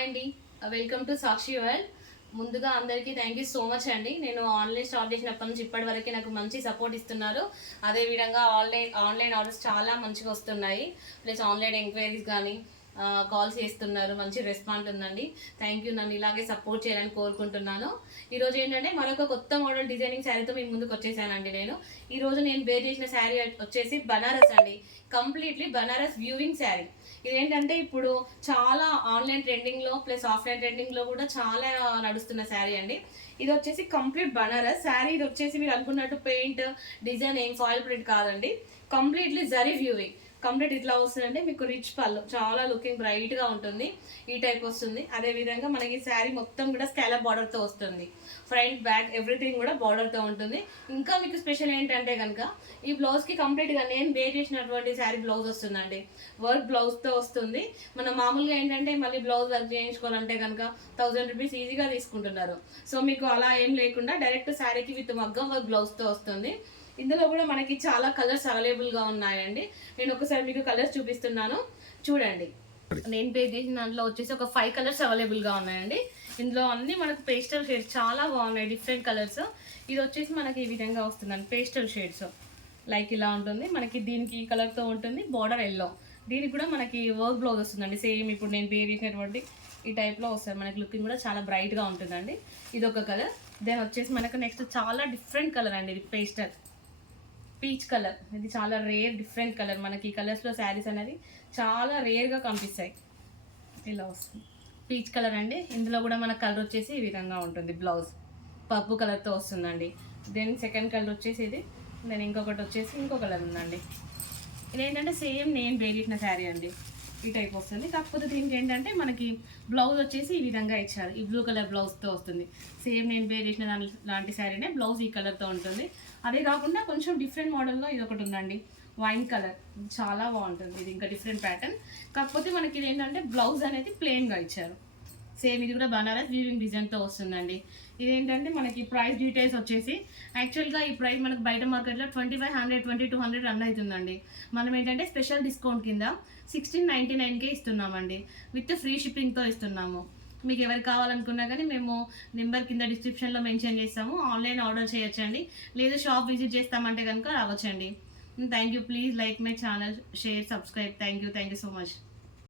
Hi అండి, welcome to Sakshi world. ముందుగా అందరికీ థ్యాంక్ యూ సో మచ్ అండి. నేను ఆన్లైన్ స్టార్ట్ చేసినప్పటి నుంచి ఇప్పటి వరకు నాకు మంచి సపోర్ట్ ఇస్తున్నారు. అదేవిధంగా ఆన్లైన్ ఆర్డర్స్ చాలా మంచిగా వస్తున్నాయి. ప్లస్ ఆన్లైన్ ఎంక్వైరీస్ కానీ కాల్స్ చేస్తున్నారు. మంచి రెస్పాన్స్ ఉందండి. Thank you. నన్ను ఇలాగే సపోర్ట్ చేయాలని కోరుకుంటున్నాను. ఈరోజు ఏంటంటే మరొక కొత్త మోడల్ డిజైనింగ్ శారీతో మీ ముందుకు వచ్చేసానండి. ఈరోజు నేను వేర్ చేసిన శారీ వచ్చేసి బనారస్ అండి. Completely Banaras viewing sari. ఇదేంటంటే ఇప్పుడు చాలా ఆన్లైన్ ట్రెండింగ్లో ప్లస్ ఆఫ్లైన్ ట్రెండింగ్లో కూడా చాలా నడుస్తున్న శారీ అండి. ఇది వచ్చేసి కంప్లీట్ బనారస్ శారీ. ఇది వచ్చేసి మీరు అనుకున్నట్టు పెయింట్ డిజైన్ ఏం ఫాయిల్ ప్రింట్ కాదండి. Completely zari viewing. కంప్లీట్ ఇట్లా వస్తుందంటే మీకు రిచ్ పళ్ళు, చాలా లుకింగ్ బ్రైట్గా ఉంటుంది. ఈ టైప్ వస్తుంది. అదేవిధంగా మనకి శారీ మొత్తం కూడా స్కాలప్ బార్డర్తో వస్తుంది. ఫ్రంట్ బ్యాక్ ఎవ్రీథింగ్ కూడా బార్డర్తో ఉంటుంది. ఇంకా మీకు స్పెషల్ ఏంటంటే కనుక ఈ బ్లౌజ్కి కంప్లీట్గా నేను వేర్ చేసినటువంటి శారీ బ్లౌజ్ వస్తుందండి. వర్క్ బ్లౌజ్తో వస్తుంది. మనం మామూలుగా ఏంటంటే మళ్ళీ బ్లౌజ్ వర్క్ చేయించుకోవాలంటే కనుక 1000 రూపీస్ ఈజీగా తీసుకుంటున్నారు. సో మీకు అలా ఏం లేకుండా డైరెక్ట్ శారీకి విత్ మగ్గం వర్క్ బ్లౌజ్తో వస్తుంది. ఇందులో కూడా మనకి చాలా కలర్స్ అవైలబుల్గా ఉన్నాయండి. నేను ఒకసారి మీకు కలర్స్ చూపిస్తున్నాను, చూడండి. నేను పే చేసిన దాంట్లో వచ్చేసి ఒక 5 కలర్స్ అవైలబుల్గా ఉన్నాయండి. ఇందులో అన్ని మనకు పేస్టల్ షేడ్స్ చాలా బాగున్నాయి, డిఫరెంట్ కలర్స్. ఇది వచ్చేసి మనకి ఈ విధంగా వస్తుందండి, పేస్టల్ షేడ్స్ లైక్ ఇలా ఉంటుంది. మనకి దీనికి ఈ కలర్తో ఉంటుంది, బార్డర్ ఎల్లో. దీనికి కూడా మనకి వర్క్ బ్లౌజ్ వస్తుందండి. సేమ్ ఇప్పుడు నేను పే చేసినటువంటి ఈ టైప్లో వస్తుంది. మనకి లుకింగ్ కూడా చాలా బ్రైట్గా ఉంటుందండి. ఇది ఒక కలర్. దెన్ వచ్చేసి మనకు నెక్స్ట్ చాలా డిఫరెంట్ కలర్ అండి. ఇది పేస్టల్ పీచ్ కలర్. ఇది చాలా రేర్ డిఫరెంట్ కలర్. మనకి ఈ కలర్స్లో శారీస్ అనేది చాలా రేర్గా కనిపిస్తాయి. ఇలా వస్తుంది పీచ్ కలర్ అండి. ఇందులో కూడా మన కలర్ వచ్చేసి ఈ విధంగా ఉంటుంది. బ్లౌజ్ పర్పుల్ కలర్తో వస్తుందండి. దెన్ సెకండ్ కలర్ వచ్చేసి ఇది. దెన్ ఇంకొకటి వచ్చేసి ఇంకో కలర్ ఉందండి. ఇదేంటంటే సేమ్ నేను వేర్ చేసిన శారీ అండి. ఈ టైప్ వస్తుంది. కాకపోతే దీనికి ఏంటంటే మనకి బ్లౌజ్ వచ్చేసి ఈ విధంగా ఇచ్చారు. ఈ బ్లూ కలర్ బ్లౌజ్తో వస్తుంది. సేమ్ నేను వేర్ చేసిన లాంటి శారీనే బ్లౌజ్ ఈ కలర్తో ఉంటుంది. అదే కాకుండా కొంచెం డిఫరెంట్ మోడల్లో ఇది ఒకటి ఉందండి, వైన్ కలర్. చాలా బాగుంటుంది. ఇది ఇంకా డిఫరెంట్ ప్యాటర్న్. కాకపోతే మనకి ఇది ఏంటంటే బ్లౌజ్ అనేది ప్లెయిన్గా ఇచ్చారు. సేమ్ ఇది కూడా బనారస్ వీవింగ్ డిజైన్తో వస్తుందండి. ఇదేంటంటే మనకి ప్రైస్ డీటెయిల్స్ వచ్చేసి యాక్చువల్గా ఈ ప్రైస్ మనకు బయట మార్కెట్లో 2500 2200 రన్ అవుతుందండి. మనం ఏంటంటే స్పెషల్ డిస్కౌంట్ కింద 1699కే ఇస్తున్నామండి. విత్ ఫ్రీ షిప్పింగ్తో ఇస్తున్నాము. మీకు ఎవరికి కావాలనుకున్నా కానీ మేము నెంబర్ కింద డిస్క్రిప్షన్లో మెన్షన్ చేస్తాము. ఆన్లైన్ ఆర్డర్ చేయొచ్చండి, లేదు షాప్ విజిట్ చేస్తామంటే కనుక రావచ్చండి. Thank you. Please like my channel, share, subscribe. Thank you so much.